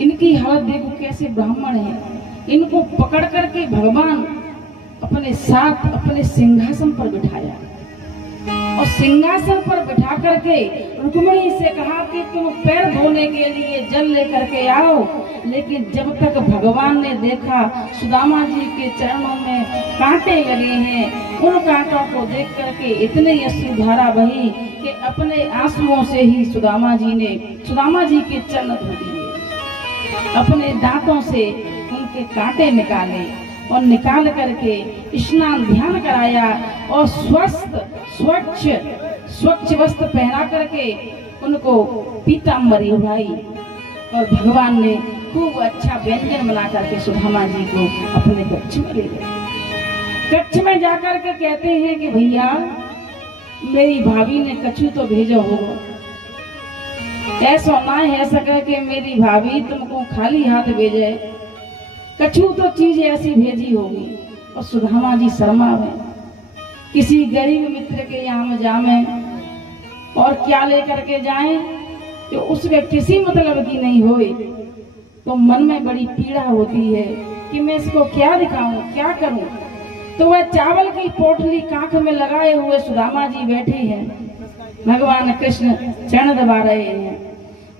इनकी हालत देखो कैसे ब्राह्मण है। इनको पकड़ करके भगवान अपने साथ अपने सिंहासन पर बिठाया और सिंहासन पर बिठा करके रुक्मिणी से कहा कि तुम पैर धोने के लिए जल लेकर के आओ। लेकिन जब तक भगवान ने देखा सुदामा जी के चरणों में कांटे लगे हैं, उन कांटों को देख करके इतने अश्रुधारा बही कि अपने आंसुओं से ही सुदामा जी ने सुदामा जी के चरण धो दिए, अपने दांतों से उनके कांटे निकाले और निकाल करके स्नान ध्यान कराया और स्वच्छ वस्त्र पहना करके उनको पीताम्बरी उड़ाई और भगवान ने खूब अच्छा व्यंजन बना करके सुदामा जी को अपने कक्ष में ले गए। कक्ष में जाकर के कहते हैं कि भैया मेरी भाभी ने कछु तो भेजो होगा, ऐसा ना है सका कि मेरी भाभी तुमको खाली हाथ भेजे, कछु तो चीज ऐसी भेजी होगी। और सुदामा जी शर्मा में किसी गरीब मित्र के यहाँ जामे और क्या लेकर के जाएं कि उसमें किसी मतलब की नहीं होए, तो मन में बड़ी पीड़ा होती है कि मैं इसको क्या दिखाऊं, क्या करूं। तो वह चावल की पोटली कांख में लगाए हुए सुदामा जी बैठे हैं, भगवान कृष्ण चरण दबा रहे हैं।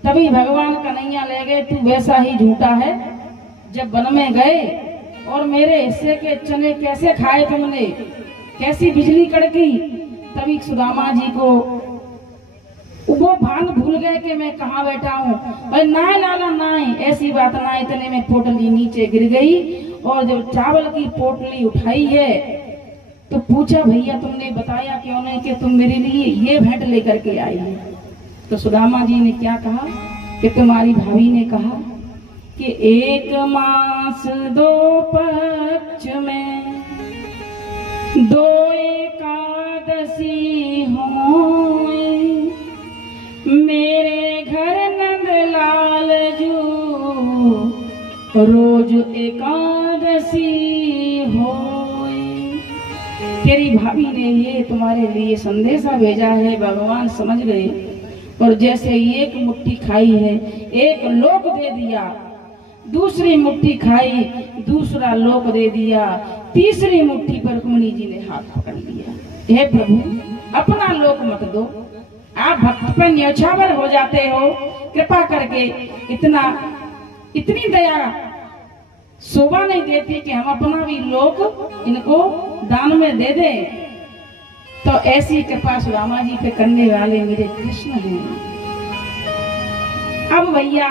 तभी भगवान कन्हैया ले गए, तू वैसा ही झूठा है, जब वन में गए और मेरे हिस्से के चने कैसे खाए तुमने, कैसी बिजली कड़की। तभी सुदामा जी को वो भान भूल गए कि मैं कहाँ बैठा हूँ। अरे ना लाला ना, ऐसी बात ना। इतने में पोटली नीचे गिर गई और जब चावल की पोटली उठाई है तो पूछा भैया तुमने बताया क्यों नहीं कि तुम मेरे लिए ये भेंट लेकर के आई है। तो सुदामा जी ने क्या कहा कि तुम्हारी भाभी ने कहा कि 1 मास 2 पक्ष में 2 एकादशी होए, मेरे घर नंदलाल जू रोज एकादशी होए। तेरी भाभी ने ये तुम्हारे लिए संदेशा भेजा है, भगवान समझ गए। और जैसे एक मुट्ठी खाई है, एक लोक दे दिया, दूसरी मुट्ठी खाई, दूसरा लोक दे दिया, तीसरी मुट्ठी पर रुक्मिणी जी ने हाथ पकड़ लिया। हे प्रभु अपना लोक मत दो, आप भक्त पर न्यौछावर हो जाते हो, कृपा करके इतनी दया शोभा नहीं देती कि हम अपना भी लोक इनको दान में दे दें। तो ऐसी कृपा सुदामा जी पे करने वाले मेरे कृष्ण हैं। अब भैया